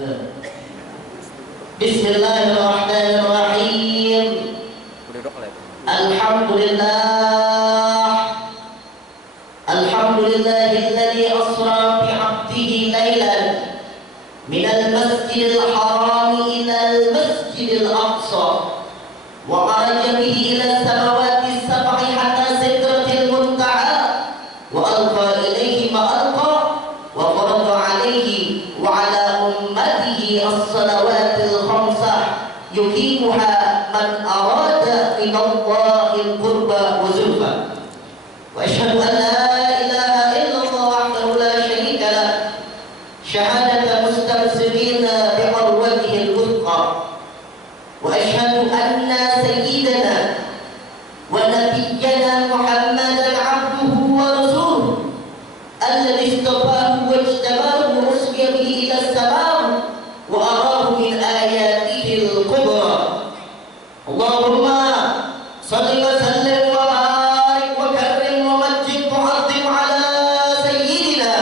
Bismillahirrahmanirrahim. Alhamdulillah. Alhamdulillahilladzi asra bi 'abdihi lailan minal masjidil haram ilal masjidil aqsa wa kharaja bihi ila samawati sab'i hatta sidratil muntaha wa alqa ilayhi ma alqa wa farada alayhi wa ala ummatihi as-salawatil khamsah yuqimuha man arada min Allahil qurba wa zulfa wa asyhadu an la ilaha illallah wahdahu la syarika lah syahadata mustamsirina bi arwahil wuthqa wa asyhadu anna sayyidana wa nabiyyana Muhammadan abduhu wa rasuluhu alladhi istafahu wa ijtabahu wa usriya bihi ila as-samam wa arahu min ayatihil kubra. Allahumma salli wa sallim wa barik wa karrim wa majjid wa azim ala sayyidina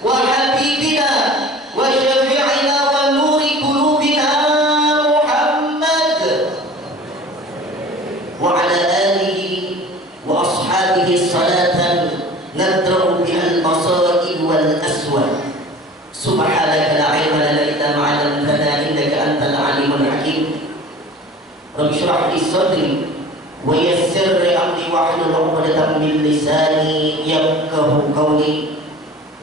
wa habibina wa syafi'ina wa nuri qulubina Muhammad wa ala alihi wa ashabihi salatan nadra'u bihal masaib wal aswad. Subhanaka la ilma lana illa ma 'allamtana innaka antal alimul hakim. Rabbi shrah li sadri wa yassir li amri wahlul 'uqdatam min lisani yafqahu qawli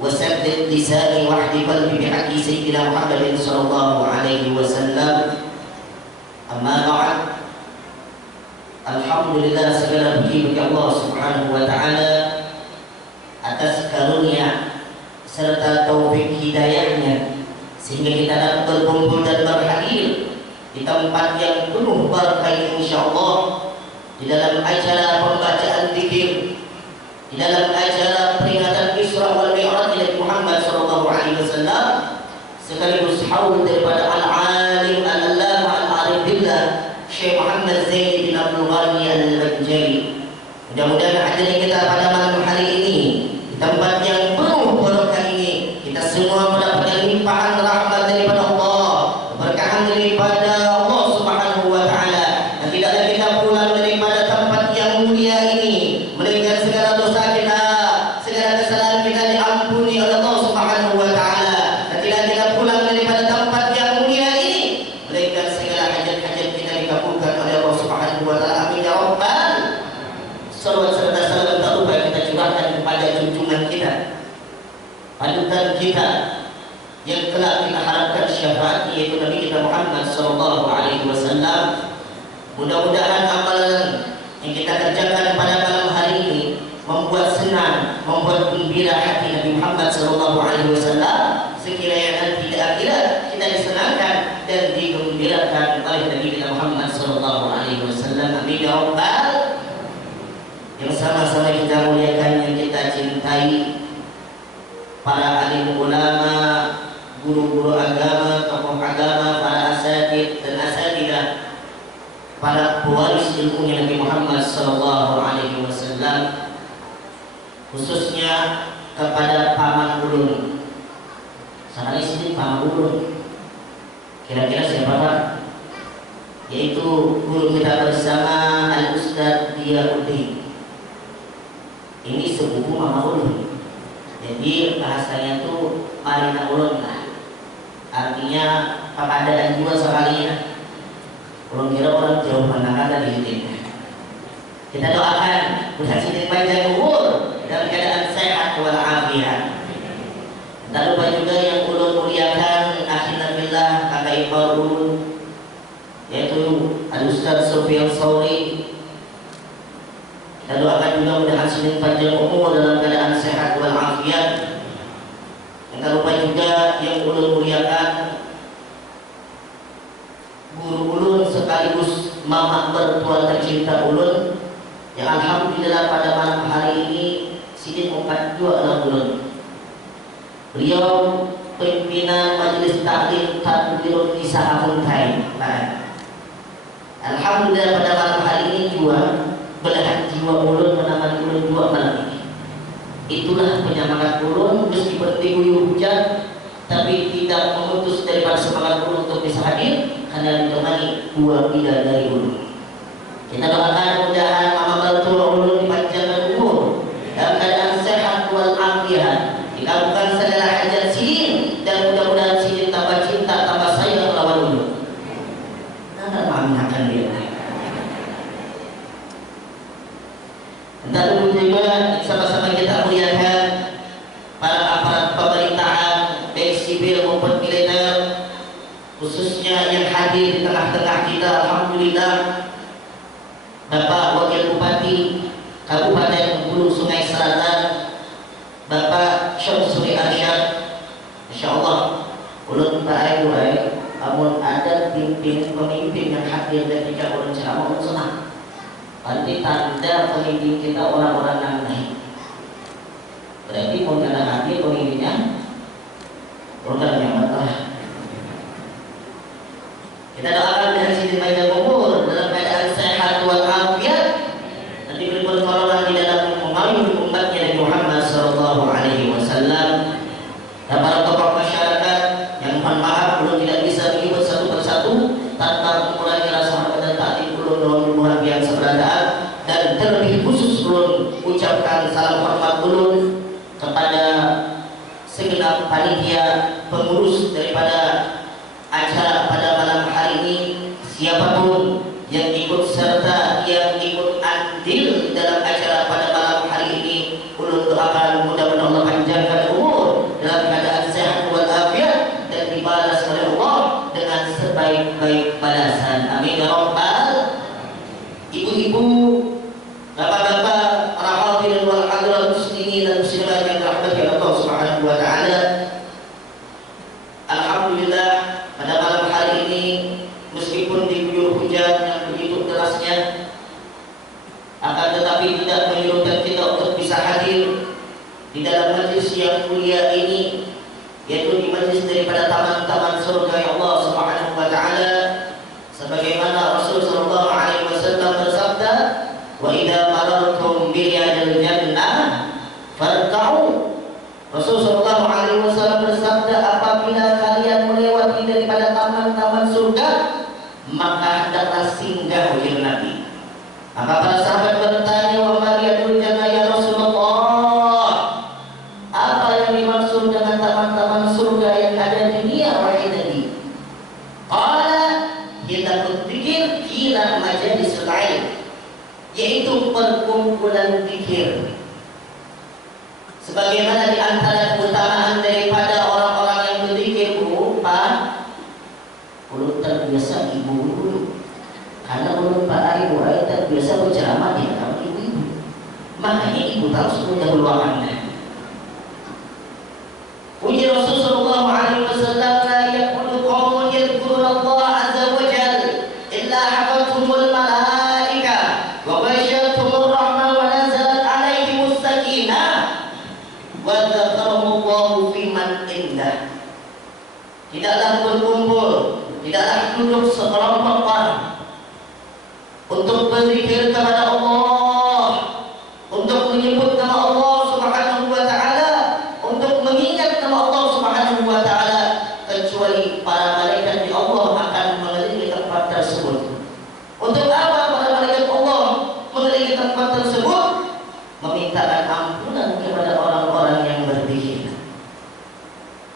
wa saddid lisani wahdi qalbi bihaqqi sayyidina Muhammadin sallallahu alaihi wasallam. Amma ba'd. Alhamdulillah, segala puji bagi Allah Subhanahu wa taala atas karunia serta taufik hidayahnya sehingga kita dapat berkumpul dan berhadir di tempat yang penuh barakah ini, insyaallah, di dalam acara pembacaan zikir, di dalam acara peringatan Isra wal Mi'raj Nabi Muhammad sallallahu alaihi wasallam, sekaligus haul daripada al-alim al-allamah al-arif billah Syekh Muhammad Zaid bin Abdul Ghani al-Banjari. Mudah-mudahan hadirnya kita pada malam hari ini di tempat yang penuh barakah ini, kita semua mendapatkan limpahan rahmat daripada Allah, keberkahan daripada Allah Subhanahu wa taala, dan tidaklah kita pulang daripada tempat yang mulia ini melainkan segala dosa kita, segala kesalahan kita diampuni oleh Allah Subhanahu wa taala, dan tidak kita pulang daripada tempat yang mulia ini melainkan segala hajat-hajat kita dikabulkan oleh Allah Subhanahu wa taala. Amin ya rabbal. Salawat serta salam tak lupa kita curahkan kepada junjungan kita, panutan kita yang kelak kita harapkan syafaat, yaitu Nabi kita Muhammad sallallahu alaihi wasallam. Mudah-mudahan amalan yang kita kerjakan pada malam hari ini membuat senang, membuat gembira hati Nabi Muhammad sallallahu alaihi wasallam, sekiranya nanti di akhirat kita disenangkan dan digembirakan oleh Nabi kita Muhammad sallallahu alaihi wasallam. Amin ya rabbal. Yang sama-sama kita muliakan, yang kita cintai, para alim ulama, guru-guru agama, tokoh agama, para asatid dan asatidah, para pewaris ilmunya Nabi Muhammad sallallahu alaihi wasallam, khususnya kepada paman ulun. Sekali sini paman ulun, kira-kira siapa Pak? Yaitu guru kita bersama Al-Ustaz Diyauddin. Ini sepupu mama ulun, jadi bahasanya tuh marina ulun lah, artinya pepadaan juga sekalinya. Ulun kira orang jauh mana ada di sini. Kita doakan mudah sini panjang umur dalam keadaan sehat walafiat. Tak lupa juga yang ulun muliakan akhirnya billah kakak ipar ulun, yaitu Al-Ustaz Sufyan Sauri. Kita doakan juga mudah sini panjang umur dalam keadaan sehat walafiat. Tak lupa juga yang ulun muliakan guru ulun sekaligus mama mertua tercinta ulun, yang alhamdulillah pada malam hari ini sidin 42 anak ulun. Beliau pimpinan majelis taklim Tadbirun Nisa Amuntai. Alhamdulillah pada malam hari ini juga belahan jiwa ulun menemani ulun dua malam ini. Itulah penyemangat ulun, meskipun diguyur hujan tapi tidak memutus daripada karena ditemani dua bidadari ulun. Kita doakan mudah-mudahan Mama Batul ulun dipanjangkan umur dalam keadaan sehat wal afiat, dikabulkan segala hajat sin, dan mudah-mudahan sin tambah cinta tambah sayang lawan ulun. Nah, maafkan dia. Dan dulu juga sama-sama kita muliakan para aparat pemerintahan baik sipil maupun militer, khususnya yang hadir di tengah-tengah kita. Alhamdulillah, Bapak Wakil Bupati Kabupaten Hulu Sungai Selatan, Bapak Syamsuri Arsyad, Insya Allah ulun Pak Ayu, namun ada pemimpin yang hadir ketika ulun ceramah, ulun senang. Berarti tanda pemimpin kita orang-orang yang baik. Berarti mau jangan hadir pemimpinnya orang yang benar. Kita doakan dari sini panjang umur dalam keadaan sehat wal afiat, nanti berpertolongan di dalam membangun umatnya Nabi Muhammad Sallallahu Alaihi Wasallam. Dan para tokoh masyarakat yang mohon maaf belum tidak bisa menyebut satu persatu tanpa mengurangi rasa hormat dan takdim ulun dalam hubungan yang seberadaan, dan terlebih khusus ulun ucapkan salam hormat ulun kepada segenap panitia pengurus daripada acara pada malam hari ini, siapapun yang ikut serta, yang ikut andil dalam acara pada malam hari ini, ulun doakan mudah-mudahan Allah panjangkan umur dalam keadaan sehat wal afiat dan dibalas oleh Allah dengan sebaik-baik balasan. Amin ya rabbal. Ibu-ibu, bapak-bapak, para hadirin wal hadirat muslimin dan muslimat yang dirahmati Allah Subhanahu wa taala. Alhamdulillah, pada malam hari ini meskipun diguyur hujan yang begitu derasnya, akan tetapi tidak menyurutkan kita untuk bisa hadir di dalam majlis yang mulia ini, yaitu di majlis daripada taman-taman surga ya Allah Subhanahu wa taala, sebagaimana Rasul sallallahu alaihi wasallam bersabda, "Wa idza marartum bi riyadil jannah farta'u." Rasul sallallahu alaihi wasallam bersabda, apabila kalian melewati daripada taman-taman surga, maka hendaklah singgah oleh Nabi. Maka para sahabat bertanya, "Wa ma riyadul jannah ya Rasulullah?" Apa yang dimaksud dengan taman-taman surga yang ada di dunia, wahai Nabi? Qala hilatul dzikir ila majalisul ilm, yaitu perkumpulan zikir. Sebagaimana di antara keutamaan daripada orang-orang yang berzikir, Pak, ulun terbiasa ibu dulu, karena ulun Pak Ibu terbiasa berceramah di hadapan ibu-ibu, makanya ibu harus mendahulukannya. Puji Rasul sallallahu alaihi wasallam, la yaqulu qaumun yadhkuruna Allah azza wa jalla illa hafathumul malaika wa ghashiyatuhumur rahmah wa nazalat alaihimus sakinah wa dzakarahumullahu fi man indah. Tidaklah berkumpul, tidaklah duduk sekelompok orang untuk berzikir kepada Allah, untuk menyebut nama Allah Subhanahu wa taala, untuk mengingat nama Allah Subhanahu wa taala, kecuali para malaikat di Allah akan mengelilingi tempat tersebut. Untuk apa para malaikat Allah mengelilingi tempat tersebut? Memintakan ampunan kepada orang-orang yang berzikir.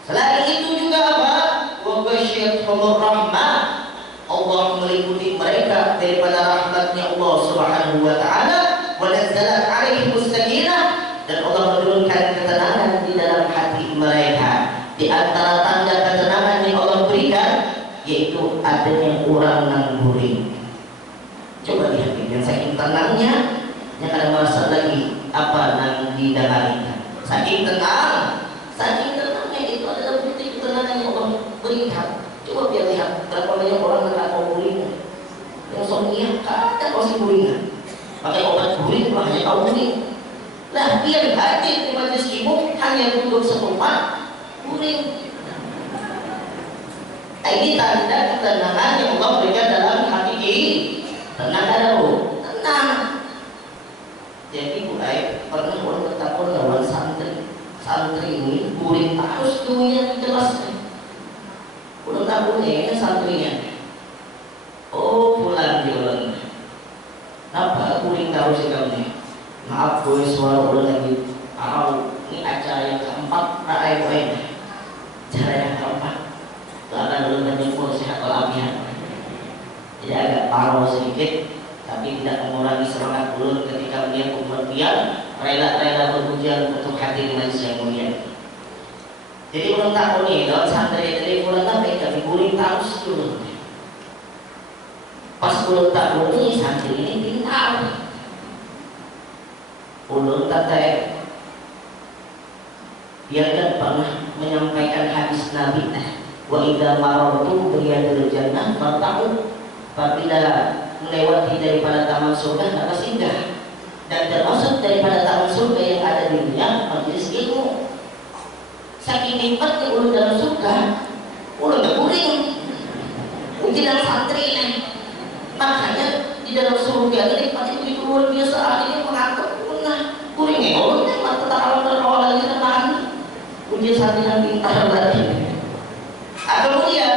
Selain itu juga apa? Wa ghashiyatuhumur rahmah, Allah meliputi mereka daripada rahmatnya Allah Subhanahu wa taala, wa nazalat alaihimus sakinah, dan Allah menurunkan ketenangan di dalam hati mereka. Di antara tanda ketenangan yang Allah berikan yaitu adanya orang yang guring. Coba lihat yang saking tenangnya, yang ada merasa lagi apa yang didalaminya. Saking tenangnya itu adalah bukti ketenangan yang Allah berikan. Coba biar lihat berapa banyak orang yang tak mau guring, yang somnia kadang masih guringan, pakai obat guring hanya tahu guring. Nah, dia hadir di majelis ibu hanya duduk setempat guring. Ini tanda ketenangan yang Allah berikan dalam hati kita. Tenang ada loh, tenang. Jadi Bu Aib pernah orang bertakun lawan santri ini guring terus dunia jelas. Belum tahu nih santrinya. baru sih kamu. Maaf gue suara ulang lagi. Ini acara yang keempat, rakyat gue. Acara yang keempat. Doakan dulu menjemput sehat walafiat. Jadi agak parah sedikit, tapi tidak mengurangi semangat ulun ketika melihat kemudian rela-rela berujian untuk hadir majelis yang mulia. Jadi ulun tahu nih, dalam santri dari ulun sampai kami guring terus dulu. Pas ulun tahu nih santri ini pintar. Ulun kata dia kan pernah menyampaikan hadis Nabi, wa idza marartu biyadil jannah farta'u, apabila melewati daripada taman surga maka singgah. Dan termasuk daripada taman surga yang ada di dunia majelis ilmu. Saking nikmatnya ulun dalam surga, ulun udah guring uji dalam santri nih. Makanya di dalam surga itu nikmat itu begitu luar biasa. Ini mengatur guring ulun nikmat tetap alam terbawa lagi tenang. Uji santri yang pintar berarti. Kemudian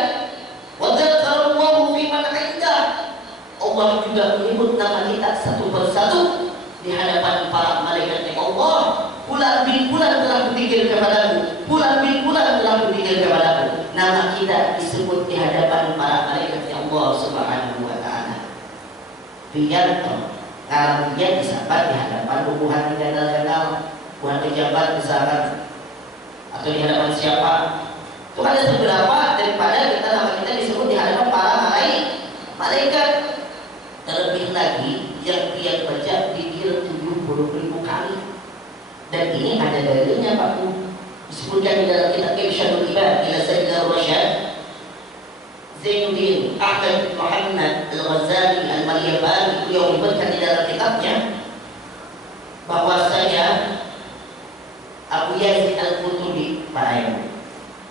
wadzakarallahu fi man indah. Allah juga menyebut nama kita satu persatu di hadapan para malaikatnya. Allah, bulan bin bulan telah berpikir kepadaku, bulan bin bulan telah berpikir kepadaku. Nama kita disebut di hadapan para malaikatnya Allah Subhanahu wa taala. Biar kalau dia disebut di hadapan hubungan jenderal-jenderal, bukan pejabat misalkan, atau di hadapan siapa. Itu ada beberapa daripada nama kita disebut di hadapan para malaikat. Terlebih lagi yang dia baca dikira 70.000 kali. Dan ini ada dalilnya Pak Bu. Disebutkan di dalam kitab Irsyadul Ibad ila Sayyidina Rasyad Zainuddin Ahmad Muhammad Al-Ghazali Al-Maryabani, beliau menyebutkan di dalam kitabnya bahwasanya Abu Yazid Al-Qurtubi,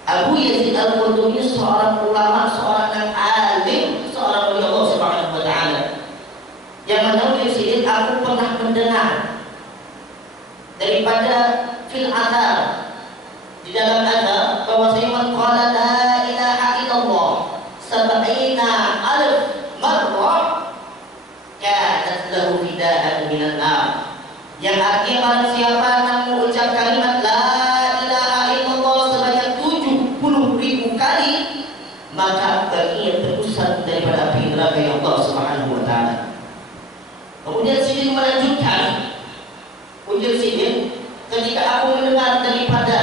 Abu Yazid Al-Qurtubi seorang ulama, seorang yang alim, seorang wali Allah Subhanahu wa taala. Yang menulis ini aku pernah mendengar daripada fil athar, di dalam athar bahwasanya man qala la ilaha illallah sab'ina alf marrah kanat lahu fidaan minan nar. Yang artinya barang siapa yang mengucap kalimat la ilaha illallah sebanyak 70.000 kali, maka baginya terusan daripada api neraka yang Allah Subhanahu wa taala. Kemudian Sidin melanjutkan, ujar Sidin, ketika aku mendengar daripada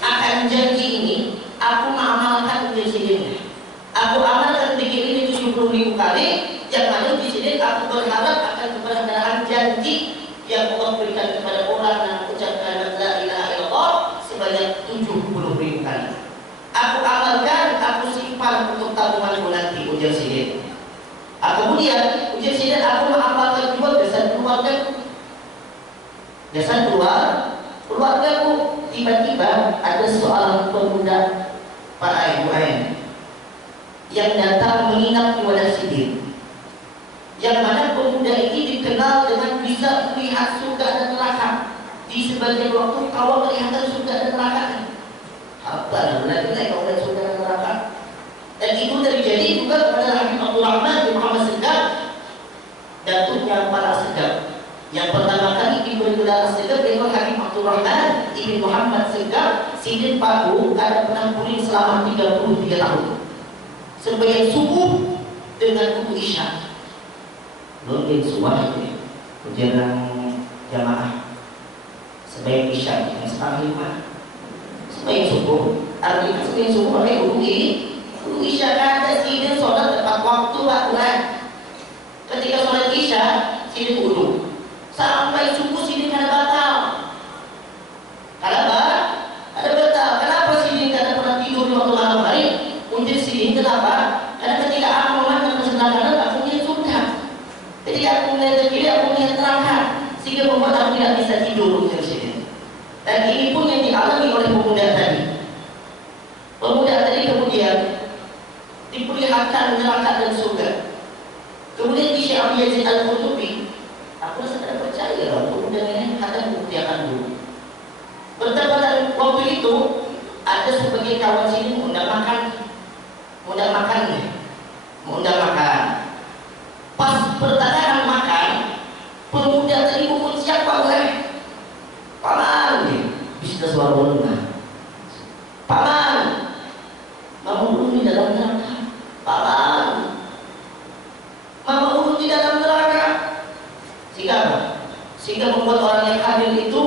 akan janji ini, aku mengamalkan ujar Sidin. Aku amalkan begini 70.000 kali, yang mana di sini aku berharap akan kebenaran janji yang Allah berikan kepada orang yang mengucapkan la ilaha illallah sebanyak 70.000 kali. Aku amalkan, aku simpan untuk tabunganku nanti, ujar Sidin. Kemudian ujian sidin aku mengamalkan juga dasar keluargaku. Tiba-tiba ada seorang pemuda Pak Ibu yang datang menginap di wadah Sidin, yang mana pemuda ini dikenal dengan bisa melihat surga dan neraka. Di sebagian waktu kalau kelihatan surga dan neraka, apa benar-benar kalau ada surga dan neraka. Dan itu terjadi juga kepada Habib Abdurrahman bin Muhammad Segaf, datuknya para Segaf. Yang pertama kali diberi gelar Segaf adalah Habib Abdurrahman bin Muhammad Segaf. Sidin Paku ada pernah kuliah selama 33 tahun. Sebagian subuh dengan kubu isya. Mungkin subuh itu ujian jamaah. Sebagian isya yang setengah 5. Sebagian subuh. Artinya sebagian subuh oleh kubu ini. Isya ada Sidin sholat tepat waktu Quran. Ketika sholat isya Sidin wudu sampai subuh Sidin kada batal. Kenapa Sidin kada pernah tidur di waktu malam hari? Untuk Sidin kenapa? Karena ketika aku memandang ke sebelah kanan aku melihat surga. Ketika aku melihat ke kiri aku melihat neraka, sehingga membuat aku tidak bisa tidur, untuk Sidin. Dan ini pun yang dialami oleh pemuda tadi. Pemuda tadi kemudian diperlihatkan neraka dan surga. Kemudian di Syekh Abu Yazid Al-Qurtubi, aku rasa tidak percaya lah pemuda ini akan membuktikan dulu. Bertepatan waktu itu ada sebagai kawan sini mengundang makan. Pas pertengahan makan, pemuda membunuh di dalam neraka. Paman, membunuh di dalam neraka. Sehingga apa? Sehingga membuat orang yang hadir itu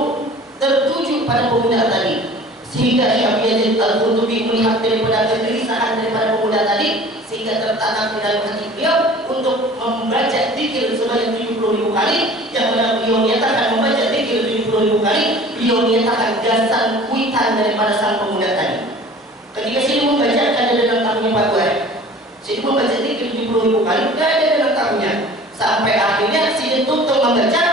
tertuju pada pemuda tadi. Sehingga Syekh Al-Qurtubi melihat daripada kegelisahan daripada pemuda tadi, sehingga tertanam di dalam hati beliau untuk membaca zikir sebanyak 70.000 kali. Yang mana beliau nyatakan membaca zikir 70.000 kali, beliau nyatakan gasan kuitan daripada sang pemuda tadi. Ketika saya membacakan ada dalam tahunya Pak Gue, saya membaca zikir 70.000 kali, tidak ada dalam tahunya. Sampai akhirnya saya tutup membaca,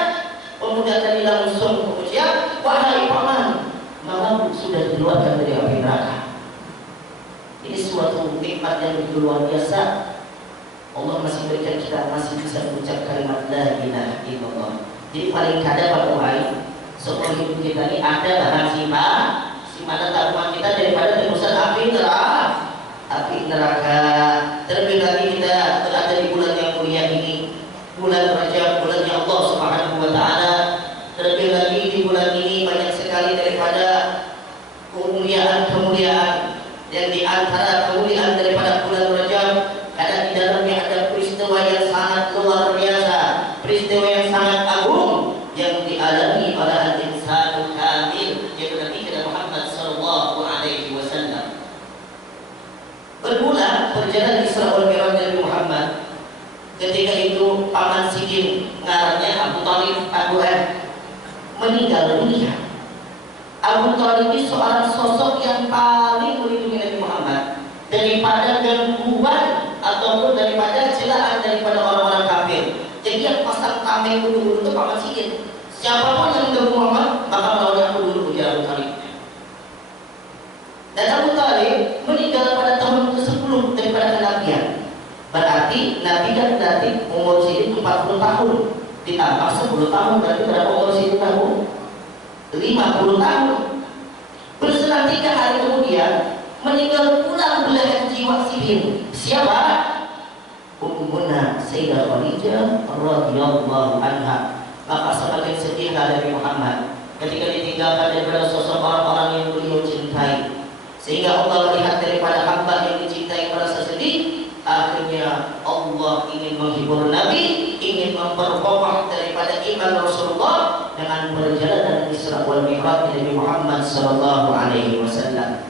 pemuda tadi langsung mengucap, wahai paman, malam sudah dikeluarkan dari api neraka. Ini suatu nikmat yang begitu luar biasa. Allah masih berikan kita, masih bisa mengucap kalimat la ilaha illallah. Jadi paling kada pada wahai seumur hidup kita ini ada bahan simpan tabungan kita daripada tebusan api neraka. Terlebih lagi kita berada di bulan yang mulia ini, bulan Rajab, bulannya Allah Subhanahu wa taala. Terlebih lagi di bulan ini banyak sekali daripada kemuliaan yang di antara kemuliaan daripada bulan Rajab, karena di dalamnya ada peristiwa yang sangat luar biasa, peristiwa yang sangat agung yang dialami oleh al-insanul kamil, yaitu Nabi kita Muhammad sallallahu alaihi wasallam. Bermula perjalanan Isra wal Mi'raj Nabi Muhammad. Ketika itu paman Sidin ngarannya Abu Thalib meninggal dunia. Abu Thalib ini seorang sosok yang paling melindungi Nabi Muhammad daripada gangguan ataupun daripada celaan daripada orang-orang kafir. Jadi yang pasang tameng dulu itu paman Sidin. Siapapun yang mengganggu Muhammad maka melawan aku dulu, ujar Abu Thalib. Dan Abu Thalib meninggal pada tahun ke-10 daripada kenabian. Berarti Nabi kan berarti umur Sidin 40 tahun ditambah 10 tahun, berarti berapa umur Sidin tahun? 50 tahun. Berselang 3 hari kemudian meninggal pula belahan jiwa Sidin. Siapa? Ummuna Sayyidah Khadijah radhiyallahu anha. Maka semakin sedih Nabi Muhammad ketika ditinggalkan daripada sosok orang-orang yang beliau cintai. Sehingga Allah melihat daripada hamba yang dicintai merasa sedih. Akhirnya Allah ingin menghibur Nabi, ingin memperkokoh daripada iman Rasulullah dengan perjalanan Isra wal Mi'raj Nabi Muhammad sallallahu alaihi wasallam.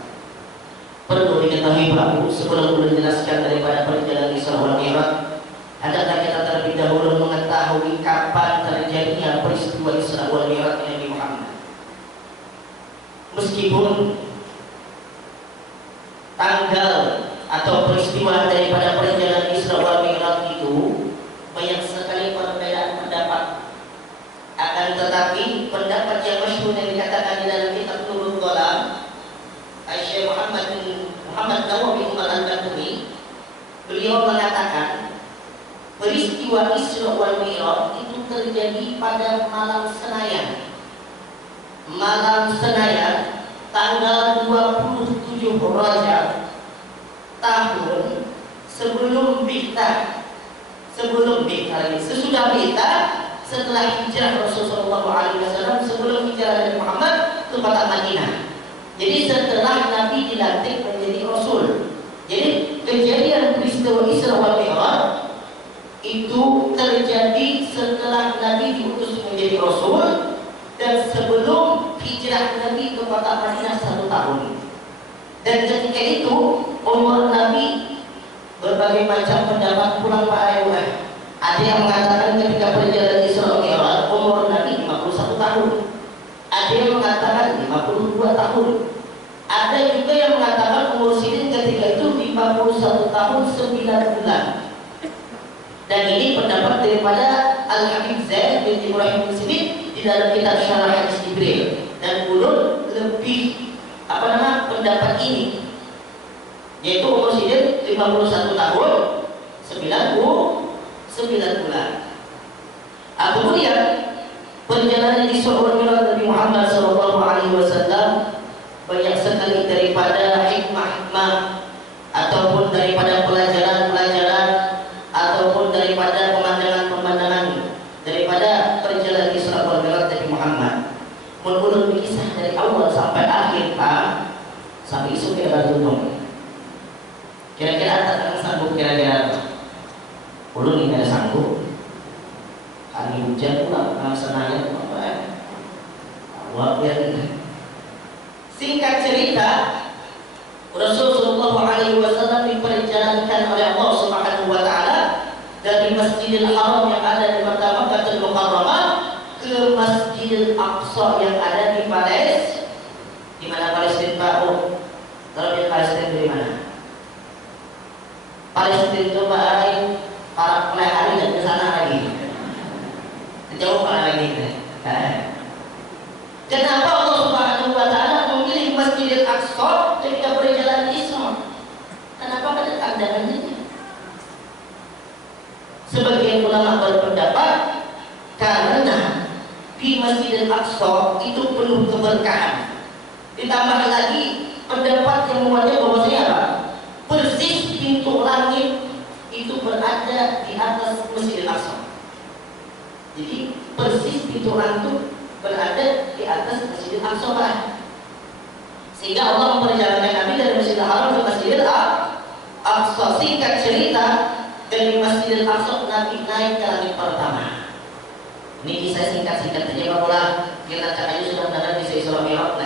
Perlu diketahui Bapak, sebelum menjelaskan daripada perjalanan Isra wal Mi'raj, hendaknya kita terlebih dahulu mengetahui kapan terjadinya peristiwa Isra wal Mi'raj Nabi Muhammad. Meskipun tanggal atau peristiwa daripada perjalanan Isra wal Mi'raj itu banyak sekali perbedaan pendapat. Akan tetapi pendapat yang masyhur yang dikatakan di dalam kitab Nurul Ghalam, Syekh Muhammad Nawawi Al-Batuni, beliau mengatakan peristiwa Isra wal Mi'raj itu terjadi pada malam Senayan. Malam Senayan tanggal 27 Rajab tahun sebelum Bi'tsah. Sesudah Bi'tsah, setelah hijrah Rasulullah SAW, sebelum hijrah Nabi Muhammad ke kota Madinah. Jadi setelah Nabi dilantik menjadi Rasul. Jadi kejadian peristiwa Isra wal Mi'raj itu terjadi setelah Nabi diutus menjadi Rasul dan sebelum hijrah Nabi ke kota Madinah 1 tahun. Dan ketika itu umur Nabi berbagai macam pendapat pulang Pak Ayu. Ada yang mengatakan ketika perjalanan Isra Mi'raj umur Nabi 51 tahun. Ada yang mengatakan 52 tahun. Ada juga yang mengatakan umur Sidin ketika itu 51 tahun 9 bulan. Dan ini pendapat daripada Al-Habib Zaid bin Ibrahim bin Sidin di dalam kitab Syarah Hadis Jibril. Dan ulun lebih pendapat ini, yaitu umur Sidin 51 tahun 9 bulan. Kemudian perjalanan Isra wal Mi'raj Nabi Muhammad sallallahu alaihi wasallam banyak sekali daripada hikmah-hikmah ataupun daripada pelajaran-pelajaran ataupun daripada pemandangan-pemandangan daripada perjalanan Isra wal Mi'raj Nabi Muhammad. Menurut kisah dari awal sampai akhir Pak, sampai isu kita beruntung. Kira-kira tak sanggup kira-kira apa? Ulun ini ada sanggup. Kami hujan pula, nggak senangnya apa ya? Allah biar. Singkat cerita, Rasulullah SAW diperjalankan oleh Allah Subhanahu Wa Taala dari Masjidil Haram yang ada di Makkah Mukarramah ke Masjidil Aqsa yang ada di Palestina. Di mana Palestina Pak? Kalau di Palestina di mana? Palestina itu para pelihara dan ke sana lagi. Jauh para lagi. Kenapa Allah Subhanahu Wa Taala memilih Masjidil Aqsa ketika berjalan Isra? Kenapa pada keadaannya? Sebagian ulama berpendapat karena di Masjidil Aqsa itu penuh keberkahan. Ditambah lagi pendapat yang membuatnya bahwasanya apa? Persis pintu langit itu berada di atas Masjidil Aqsa. Jadi persis pintu langit itu berada di atas Masjidil Aqsa. Sehingga Allah memperjalankan Nabi dari Masjidil Haram ke Masjidil Aqsa. Singkat cerita, dari Masjidil Aqsa Nabi naik ke langit pertama. Ini kisah singkat-singkat saja bahwa kita cakap sudah mendengar kisah Isra Mi'raj.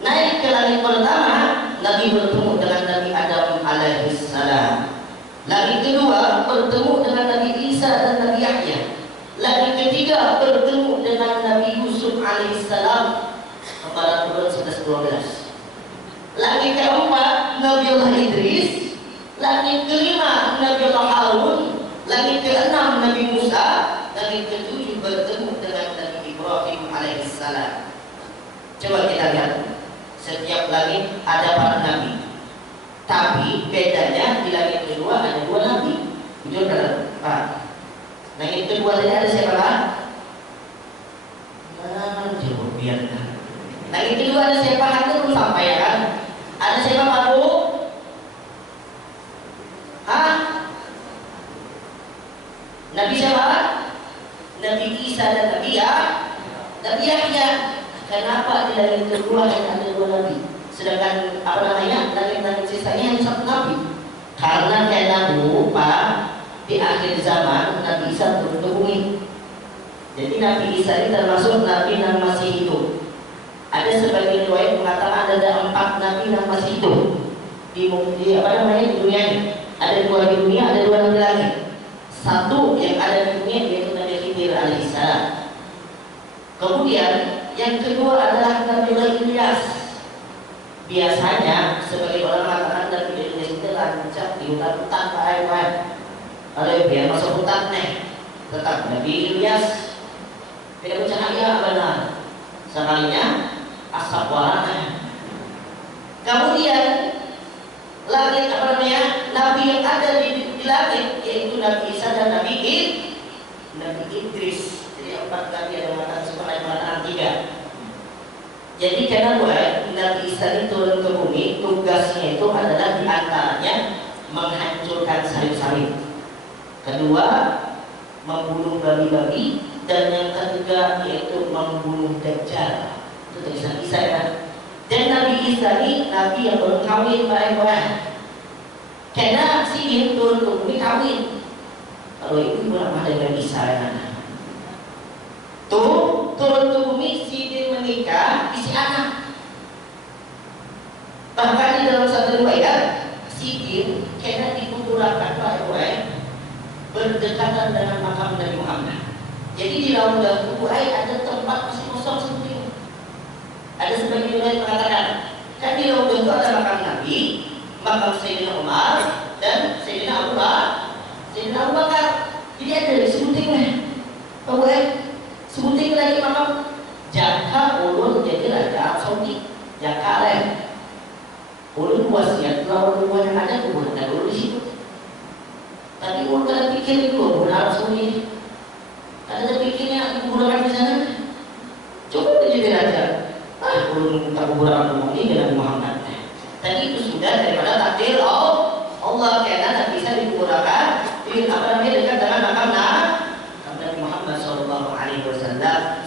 Naik ke langit pertama, Nabi bertemu dengan Nabi Adam alaihissalam. Langit kedua bertemu dengan Nabi Isa dan Nabi Yahya. Langit ketiga bertemu dengan Nabi Yusuf alaihissalam. Kepala turun 11-12. Langit keempat Nabiullah Idris. Langit kelima Nabiullah Harun. Langit keenam Nabi Musa. Langit ketujuh bertemu dengan Nabi Ibrahim alaihissalam. Coba kita lihat. Setiap langit ada para nabi, tapi bedanya di langit kedua ada 2 nabi. Jujur kan Pak? Langit kedua tadi ada siapa Pak? Jauh biar. Langit kedua ada siapa? Nanti belum sampai ya kan? Ada siapa Pak Bu? Hah? Nabi siapa? Nabi Isa dan Nabi Yahya. Kenapa di langit kedua hanya ada 2 nabi? Sedangkan langit-langit sisanya hanya 1 nabi. Karena karena lupa di akhir zaman Nabi Isa turun ke bumi. Jadi Nabi Isa ini termasuk nabi yang masih hidup. Ada sebagian riwayat mengatakan ada 4 nabi yang masih hidup di dunia ini. Ada 2 di dunia, ada 2 nabi lagi. 1 yang ada di dunia yaitu Nabi Khidir alaihissalam. Kemudian yang kedua adalah Nabi Ilyas. Biasanya sebagai orang mengatakan Nabi Ilyas itu lancap di hutan-hutan Pak. Kalau biar masuk hutan tetap Nabi Ilyas tidak bercahaya benar. Sekalinya asap warna. Kemudian langit Nabi yang ada di langit yaitu Nabi Isa dan Nabi Idris. Jadi 4 nabi ada mengatakan sebenarnya 3. Jadi karena Nabi Isa ini turun ke bumi, tugasnya itu adalah diantaranya menghancurkan salib-salib. Kedua, membunuh babi-babi, dan yang ketiga yaitu membunuh Dajjal. Itu tulisan Isa ya. Dan Nabi Isa ini nabi yang belum kawin Pak. Karena si turun ke bumi kawin. Kalau itu berapa dengan Isa ya? Tuh turun ke bumi si menikah isi anak. Bahkan di dalam satu riwayat Sidin karena dikuburkan Pak berdekatan dengan makam Nabi Muhammad. Jadi di dalam kubur ada tempat masih kosong seperti itu. Ada sebagian riwayat mengatakan kan di dalam itu ada makam Nabi, makam Sayyidina Umar dan Sayyidina Abu Bakar. Jadi ada sebutingnya. Sebuting lagi makam jaka ulun jadi raja Arab Saudi. Jaka ulun wasiat lawan rumah yang ada kuburan dulu di situ. Tapi ulun kada pikir dulu kuburan Arab Saudi. Kada pikirnya kuburan di sana. Coba jadi raja. Ulun minta kuburan ini dengan Muhammad. Tadi itu sudah daripada takdir Allah karena bisa dikuburkan di dekat dengan makam Nabi Muhammad SAW.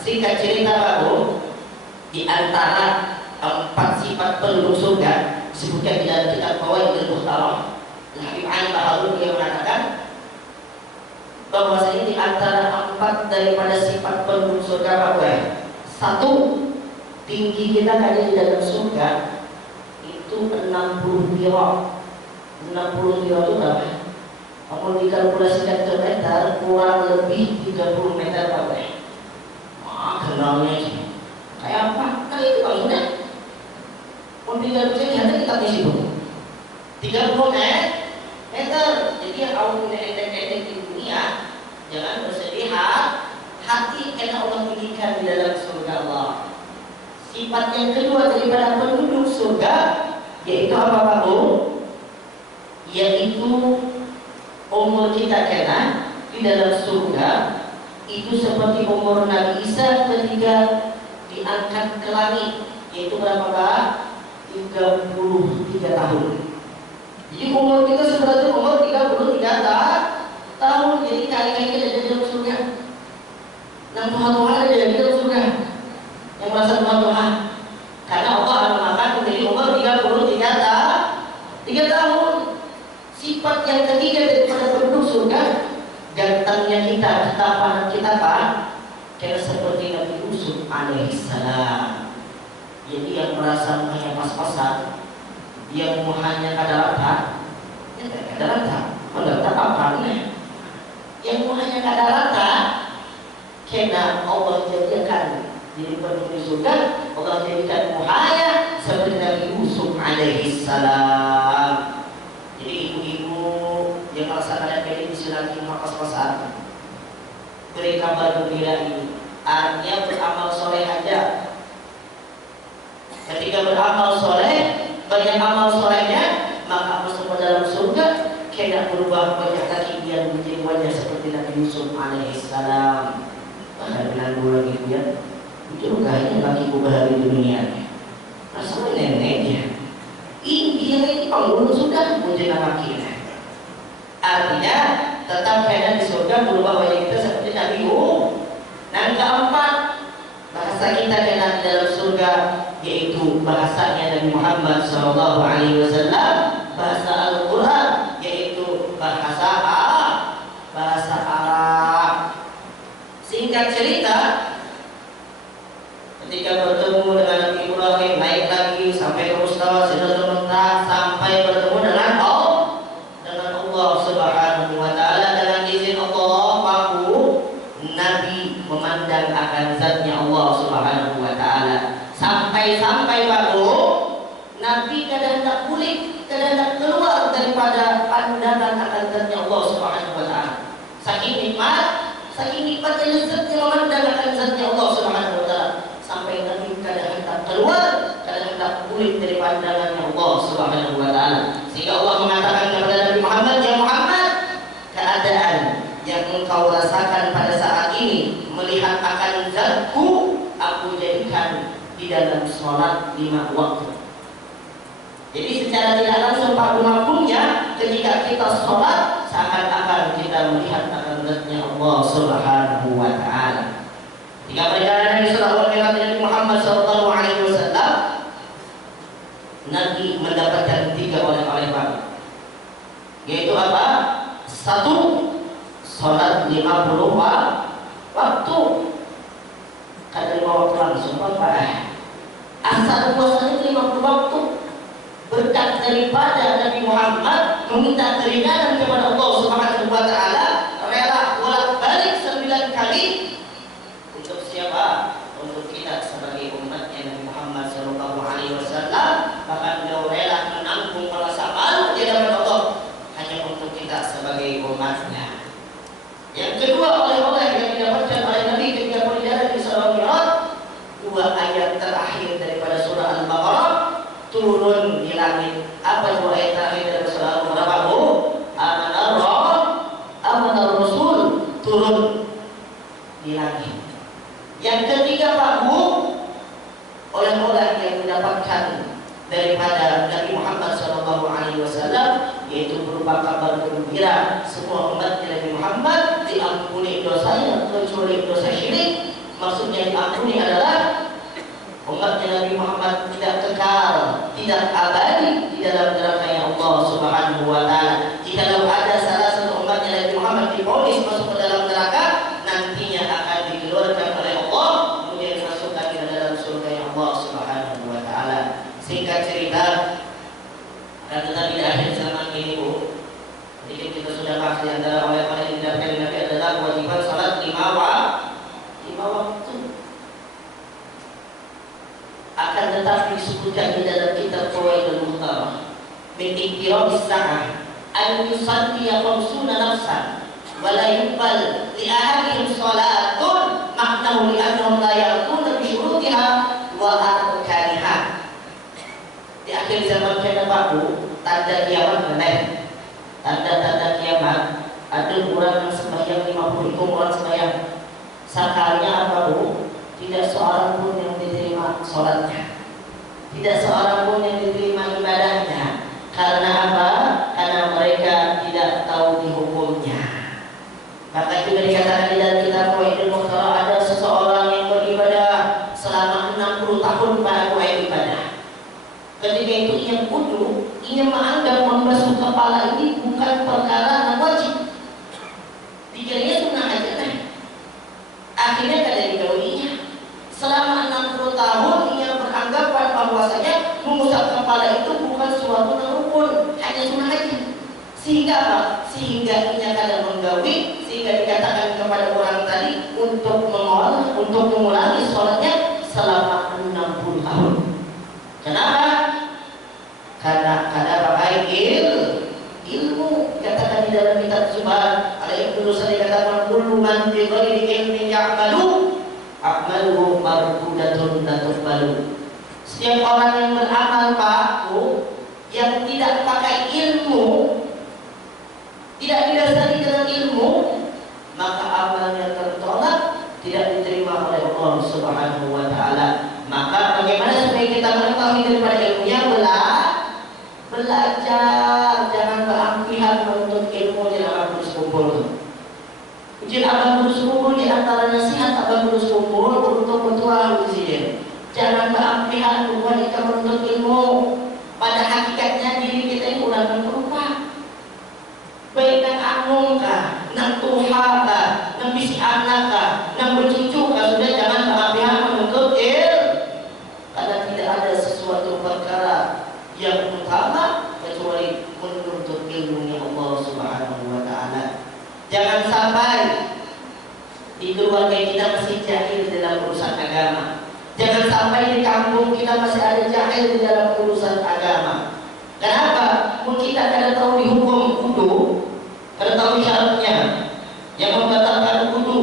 Singkat cerita Pak Bu, di antara 4 sifat penduduk surga, disebutkan di dalam kitab Fawaidul Muhtaram, Habib Ali Baharul dia mengatakan bahwasanya di antara 4 daripada sifat penduduk surga apa? 1, tinggi kita ada di dalam surga itu 60 kilo. 60 kilo itu berapa? Kalau dikalkulasikan ke meter kurang lebih 30 meter Pak. Kenalnya sih kayak apa? Kan itu Pak sudah. Mau dikalkulasikan kita di situ 30 meter. Jadi yang kamu punya endek-endek di dunia jangan bersedih hati karena Allah tinggikan di dalam surga Allah. Sifat yang kedua daripada penduduk surga yaitu apa Pak Bu? Yaitu umur kita kena di dalam surga itu seperti umur Nabi Isa ketika diangkat ke langit, yaitu berapa Pak? 33 tahun. Jadi umur kita seperti umur 33 tahun. Jadi kali-kali kita ada di dalam surga. Nah Tuhan ada di dalam surga yang merasa Tuhan karena Allah mengatakan menjadi umur 33 tahun. Sifat yang ketiga daripada penduduk surga gantengnya kita, ketampanan kita Pak, kayak seperti Nabi Yusuf alaihissalam. Jadi yang merasa hanya pas-pasan, yang hanya kadar-kadar, mendapat apa nih? Yang hanya kadar-kadar, karena Allah jadikan jadi penduduk surga, Allah jadikan muhaya seperti Nabi Yusuf alaihissalam. Jadi ibu-ibu yang melaksanakan meditasi lagi pas-pasan, beri kabar gembira ini. Artinya beramal soleh aja. Ketika beramal soleh, banyak amal solehnya, maka masuk ke dalam surga. Kena berubah wajah kaki dia menjadi wajah seperti Nabi Yusuf alaihissalam. Bahkan lagi dia, itu kayaknya lagi bahari di dunia. Rasanya neneknya. Ini penghulu sudah muncul akhirnya. Artinya tetap kena di surga berubah wajah kita seperti Nabi Yusuf. Dan keempat, bahasa kita kena di dalam surga yaitu bahasanya Nabi Muhammad SAW, bahasa Al-Quran yaitu bahasa Arab. Singkat cerita, ketika bertemu dengan Nabi Ibrahim naik lagi sampai ke Mustawa Sidratul Muntaha sampai bertemu dengan Allah Subhanahu wa taala. Dengan izin Allah aku Nabi memandang akan zatnya Allah Subhanahu wa taala. Sampai waktu Nabi kadang tak pulih, kadang tak keluar daripada pandangan akan zatnya Allah Subhanahu wa taala. Saking nikmatnya lezatnya memandang akan zatnya Allah Subhanahu wa taala. Sampai Nabi kadang tak keluar, kadang tak pulih dari pandangannya Allah Subhanahu wa taala. Sehingga Allah mengatakan kepada Nabi Muhammad, ya Muhammad, keadaan yang engkau rasakan pada saat ini melihat akan zatku, aku jadikan di dalam sholat 5 waktu. Jadi secara tidak langsung maklumnya ketika kita sholat seakan-akan kita melihat akan zatnya Allah Subhanahu wa taala. Jika perjalanan di surah Al-Mi'raj Nabi Muhammad SAW, Nabi mendapatkan 3 oleh-oleh Nabi, yaitu apa? 1, sholat 50 waktu. Kada 5 waktu langsung Pak. Asal puasanya 50 waktu. Berkat daripada Nabi Muhammad meminta keringanan kepada Allah Subhanahu wa taala, rela bolak-balik 9 kali. Untuk siapa? Untuk kita sebagai umatnya Nabi Muhammad SAW. Bahkan beliau rela menanggung rasa malu di hadapan Allah hanya untuk kita sebagai umatnya. Yang kedua oleh-oleh yang didapatkan oleh Nabi ketika perjalanan di surah Al-Mi'raj, 2 ayat terakhir daripada surah Al-Baqarah turun di langit. Apa 2 ayat terakhir dari surah Al-Baqarah? Amanar Rasul turun di langit. Yang ketiga Pak Bu, oleh-oleh yang didapatkan daripada Nabi Muhammad SAW yaitu berupa kabar gembira semua umat Nabi Muhammad diampuni dosanya kecuali dosa syirik. Maksudnya diampuni adalah Umatnya Nabi Muhammad tidak kekal, tidak abadi di dalam neraka Allah Subhanahu wa taala. Jikalau ada salah satu umatnya Nabi Muhammad diponis masuk ke dalam neraka, nantinya akan dikeluarkan oleh Allah kemudian dimasukkan ke dalam surga Allah Subhanahu wa taala. Singkat cerita, tetapi di akhir zaman ini Bu, sedikit kita sudah bahas di antara oleh-oleh yang didapatkan Nabi adalah kewajiban salat 5 waktu. Akan tetapi disebutkan di dalam kitab Fawaidul Muhtarah min iqtirabis sa'ah an yusalli 50 nafsan wa la yuqbal li ahadihim salatun ma'nahu li annahum la ya'tuna bi syurutiha wa arkaniha. Di akhir zaman kita baru tanda kiamat meneh. Tanda-tanda kiamat ada orang yang sembahyang 50 ribu orang sembahyang. Sakarnya apa Bu? Tidak seorang pun yang diterima sholatnya, tidak seorang pun yang diterima ibadahnya. Karena apa? Karena mereka tidak tahu dihukumnya. Maka juga dikatakan di dalam kitab Fawaidul Muhtarah, ada seseorang yang beribadah selama 60 tahun pada ibadah. Ketika itu ia wudu, ia menganggap membasuh kepala ini bukan perkara yang wajib, dikiranya sunnah aja nih. Akhirnya kada digawinya. Selama 60 tahun ia beranggapan bahwasanya mengusap kepala itu bukan suatu yang rukun, hanya sunnah aja. Sehingga apa? Sehingga ia kadang menggawi, sehingga dikatakan kepada orang tadi untuk mengulangi sholatnya selama 60 tahun. Kenapa? Karena pakai ilmu. Dikatakan di dalam kitab Subhan, ada yang dulu saya dikatakan kullu man bi ghairi ilmin ya'malu a'maluhu mardudatun la tuqbalu. Setiap orang yang beramal Pak, yang tidak pakai ilmu, tidak didasari dengan ilmu, maka amalnya tertolak, tidak diterima oleh Allah Subhanahu wa taala. Maka bagaimana supaya kita mengetahui daripada ilmunya? Belajar, jangan berlebihan menuntut ilmu. Jangan terus kumpul. Ujian abang terus kumpul, di antara nasihat abang terus kumpul untuk bertuah ujian. Jangan berlebihan wanita menuntut ilmu. Pada hakikatnya diri kita ini udah berupa. Baik nang anung kah, nang tuha kah, nang bisi anak kah, nang bercucu kah, sudah jangan berlebihan menuntut ilmu. Karena tidak ada sesuatu perkara yang utama kecuali menuntut ilmunya Allah Subhanahu wa taala. Jangan sampai di keluarga kita masih jahil dalam urusan agama. Jangan sampai di kampung kita masih ada jahil di dalam urusan agama. Kenapa? Mungkin kita kada tahu dihukum wudu, kada tahu syaratnya yang membatalkan wudu,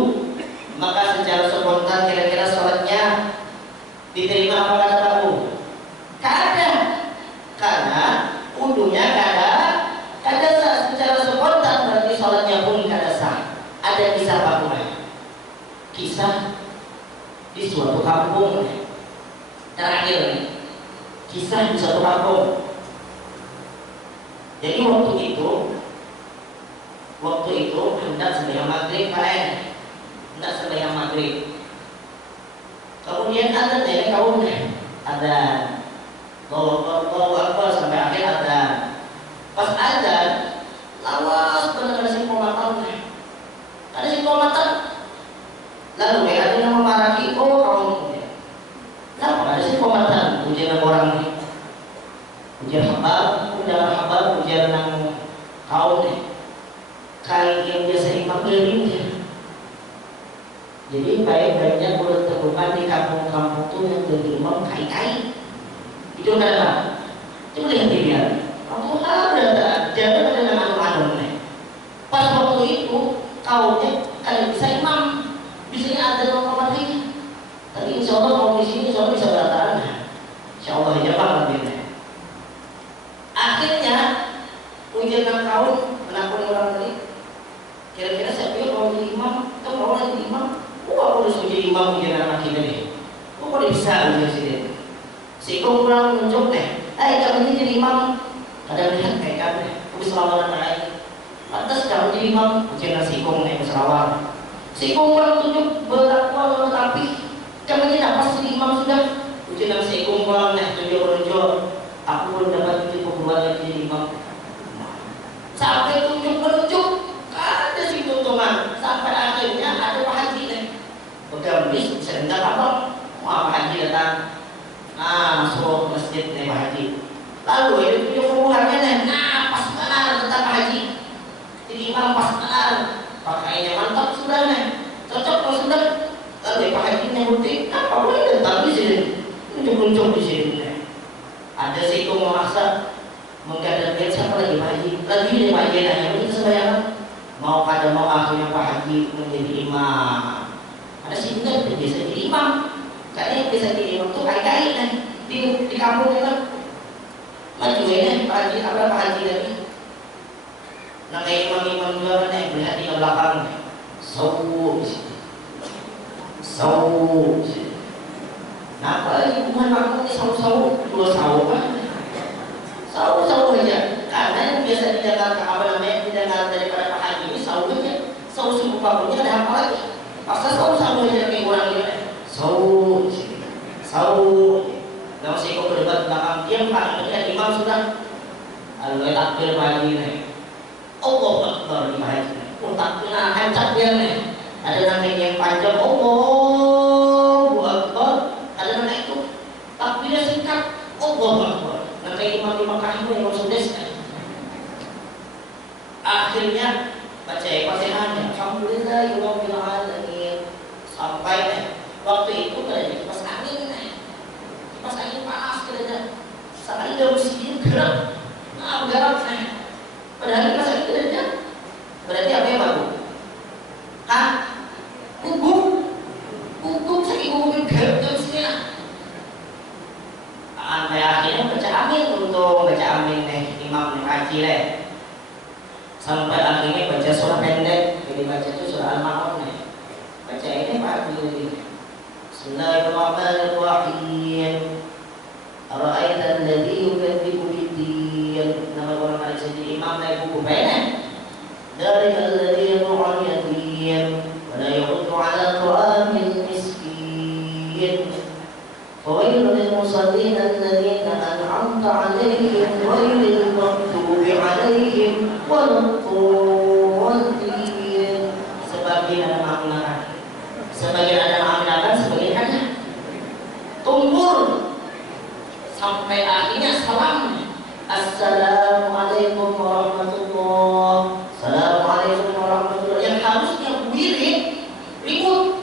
maka secara spontan kira-kira sholatnya diterima apa kada tahu? Kada. Karena wudunya kada sah secara spontan, berarti sholatnya pun kada sah. Ada kisah Pak Umar, kisah di suatu kampung terakhir nih, kisah di suatu kampung. Jadi waktu itu hendak sembahyang maghrib hendak sembahyang maghrib. Kemudian ada nenek kaumnya, ada Allahu Akbar sampai akhir adzan. Pas adzan, lawas benar ada si pematan. Ada si pematan. Lalu ada yang memarahi, oh kaum ini. Kenapa ada si pematan? Ujian orang ini. Ujian hamba, ujian nang kaum ini. Kain yang biasa imam geling. Jadi baik-baiknya boleh temukan di kampung-kampung itu yang jadi imam kai-kai. Itu kenapa? Coba lihat dia. Waktu ada jangan ada nama anu-anu nih. Pas waktu itu kaumnya kalian bisa imam, bisanya ada nomor lagi. Tapi insya Allah kalau di sini insya Allah bisa bertahan. Insya Allah aja banget dia. Akhirnya ujian kaum menakuni orang tadi. Kira-kira saya pikir kalau jadi imam, kan mau jadi imam, aku harus menjadi imam ujian anak kita nih. Kok bisa ujian sini? Si kurang menunjuk kami ini jadi imam. Kadang lihat kayak kami, habis lawanan lain. Lantas kalau jadi imam, ujian si kong Si kong orang tunjuk berlaku tapi kami ini dapat jadi imam sudah. Uji nang seikung pulang nih tunjuk-tunjuk. Aku belum dapat itu hukuman lagi jadi imam. Sampai tunjuk-tunjuk ada si tuntungan. Sampai akhirnya ada Pak Haji nih. Udah beli serendah apa? Wah Pak Haji datang. Masuk masjid nih Pak Haji. Lalu itu tunjuk hubungannya nih. Pas benar tentang Pak Haji. Jadi imam pas benar. Pakainya mantap sudah nih. Cocok kalau sudah. Lalu Pak Haji nyebutin, apa boleh datang di sini? Muncul-muncul di sini. Ada sih itu memaksa menggadang siapa lagi Pak Haji? Lagi nih Pak Haji nanya, ini sembahyang mau kada mau akhirnya Pak Haji menjadi imam. Ada sih enggak bisa jadi imam. Kayaknya yang bisa jadi imam tuh kai-kai nih di kampung itu. Maju ini Pak Haji apa Pak Haji lagi? Nah kayak imam-imam juga kan yang melihat di belakang. Sawu. Nah, apalagi bukan makmum ini sawu-sawu, dua sawu kan? Sawu aja. Karena yang biasa didengar didengar daripada Pak Haji ini sawu aja. Sawu suku pakunya ada apa lagi? Pasal sawu aja kayak orang ini. Sawu. Nah, masih kau berdebat belakang diam kan? Kemudian imam sudah. Lalu takbir Pak Haji ini. Allahu Akbar di Pak Haji. Takbir hancap dia nih. Ada namanya yang panjang Allahu Akbar, ada namanya itu takbirnya singkat Allahu Akbar. Nah kayak imam-imam kahim yang sudes. Akhirnya baca Fatihahnya Alhamdulillahirabbil alamin. Sampai waktu itu ada kipas angin panas kerja. Sampai dia mesti gerak. Gerak padahal kipas angin kerja. Berarti apa yang bagus? Hukum saking hukum gerap sini lah. Sampai akhirnya baca amin untuk baca amin imam haji deh. Sampai akhirnya baca surah pendek. Jadi baca itu surah Al-Ma'un nih. Baca ini pagi. Bismillahirrahmanirrahim. Ara'aita alladzi yukadzibu bid-din. Nama orang ada jadi imam naik buku pendek. Dari alladzi yad'u al-yatim wa la yahuddu 'ala ta'amil miskin. Fawailun lil musallin alladhina an'amta 'alaihim ghairil maghdubi 'alaihim waladdallin. Sebagian anak-anak, sebagian ada tumpur sampai akhirnya salam. Assalamualaikum warahmatullahi. Assalamualaikum warahmatullahi. Yang harusnya ribut.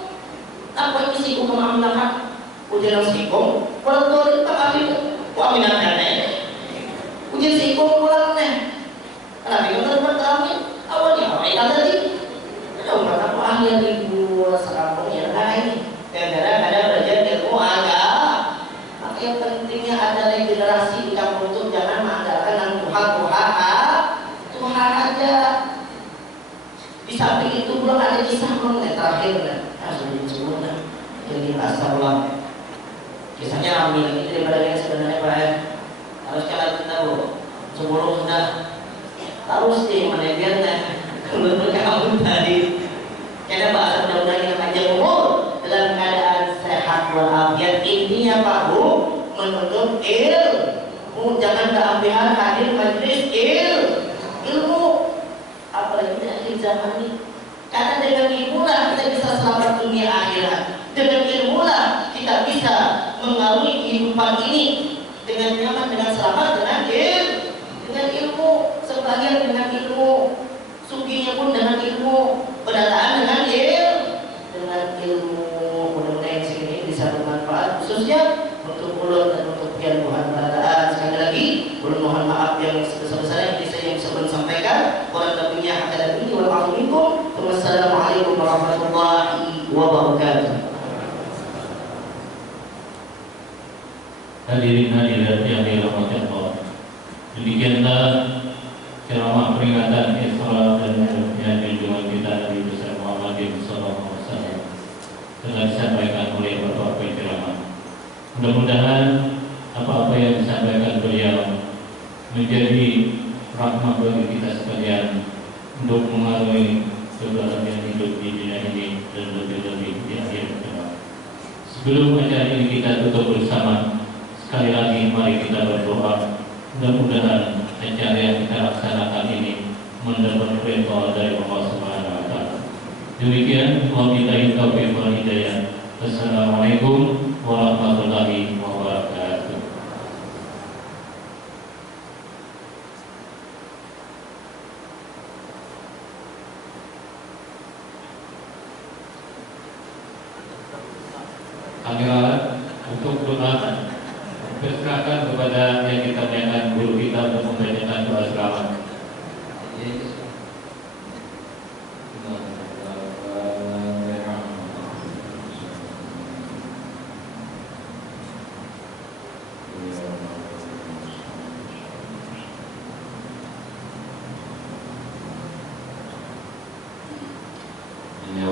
Apa ini sih hukum belakang? Ujian sikum, walau tak akhir. Wah minat nenek. Ujian sikum pulang nih. Kenapa kita bertahun awalnya apa itu tadi? Ada umat aku akhir ribu sekampung yang lain. Gara-gara ada belajar ilmu agama. Maka yang pentingnya ada regenerasi di kampung itu jangan mengandalkan Tuhan aja. Di samping itu belum ada kisah mengenai terakhir sudah jadi astagfirullah. Kisahnya ambil ini daripada yang sebenarnya baik. Harus kalian tahu sebelum sudah harus sih menebiarnya kalau kamu tadi. Karena bahasa mudah-mudahan yang panjang umur dalam keadaan sehat walafiat. Intinya Pak Bu menuntut ilmu, jangan keambihan hadir majlis ilmu, apalagi di akhir zaman ini. Karena dengan ilmulah kita bisa selamat dunia akhirat. Dengan ilmulah kita bisa mengarungi kehidupan ini dengan nyaman, dengan selamat, dengan ilmu. Sebagian dengan ilmu, suginya pun dengan ilmu, pendataan dengan ilmu. Mudah-mudahan segini bisa bermanfaat khususnya untuk ulun dan untuk pian Tuhan pendataan. Sekali lagi ulun mohon maaf yang sebesar-besarnya yang saya bisa sampaikan. Kurang lebihnya hakada ini wal afu minkum. Wassalamualaikum warahmatullahi wabarakatuh. Hadirin hadirat yang dirahmati Allah. Demikianlah ceramah peringatan Isra dan Mi'rajnya junjungan kita Nabi besar Muhammad sallallahu alaihi wasallam telah disampaikan oleh Bapak penceramah. Mudah-mudahan apa-apa yang disampaikan beliau menjadi rahmat bagi kita sekalian untuk mengarungi keberadaan hidup di dunia ini dan lebih-lebih di akhir kelak. Sebelum acara ini kita tutup bersama, sekali lagi mari kita berdoa. Mudah-mudahan acara yang kita laksanakan ini mendapat ridha dari Allah Subhanahu wa taala. Demikian, wabillahi taufiq wal hidayah. Wassalamualaikum warahmatullahi wabarakatuh. Kamera untuk doa persilakan kepada yang kita muliakan guru kita untuk membacakan doa selamat. Ya